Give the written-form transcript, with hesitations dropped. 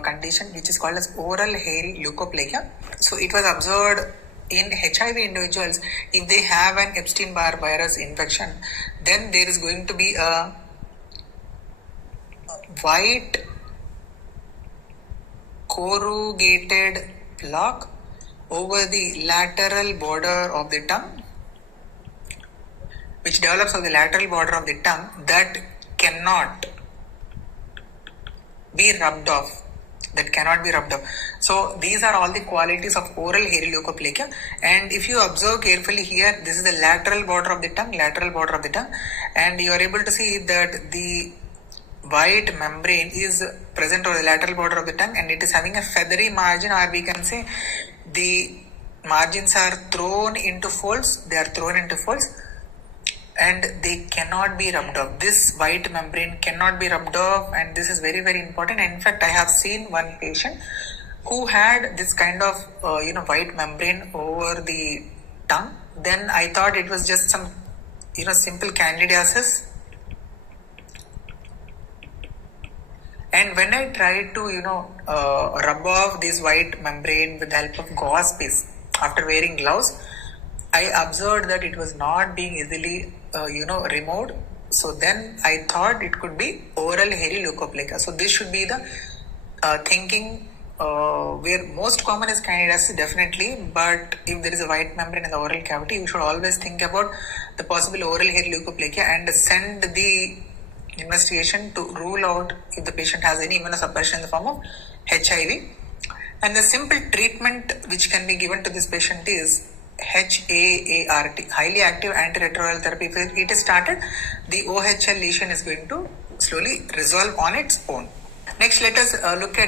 condition which is called as oral hairy leukoplakia. So it was observed in HIV individuals. If they have an Epstein-Barr virus infection, then there is going to be a white corrugated plaque over the lateral border of the tongue, which develops on the lateral border of the tongue, that cannot be rubbed off. So these are all the qualities of oral hairy leukoplakia. And if you observe carefully here, this is the lateral border of the tongue, and you are able to see that the white membrane is present over the lateral border of the tongue, and it is having a feathery margin, or we can say the margins are thrown into folds. And they cannot be rubbed off. This white membrane cannot be rubbed off, and this is very, very important. In fact, I have seen one patient who had this kind of white membrane over the tongue. Then I thought it was just some simple Candidiasis. And when I tried to rub off this white membrane with the help of gauze piece after wearing gloves, I observed that it was not being easily removed. So then I thought it could be oral hairy leukoplakia. So this should be the thinking, where most common is Candidiasis, definitely, but if there is a white membrane in the oral cavity, you should always think about the possible oral hairy leukoplakia and send the investigation to rule out if the patient has any immunosuppression in the form of HIV. And the simple treatment which can be given to this patient is HAART, highly active antiretroviral therapy. If it is started, the OHL lesion is going to slowly resolve on its own. Next, let us look at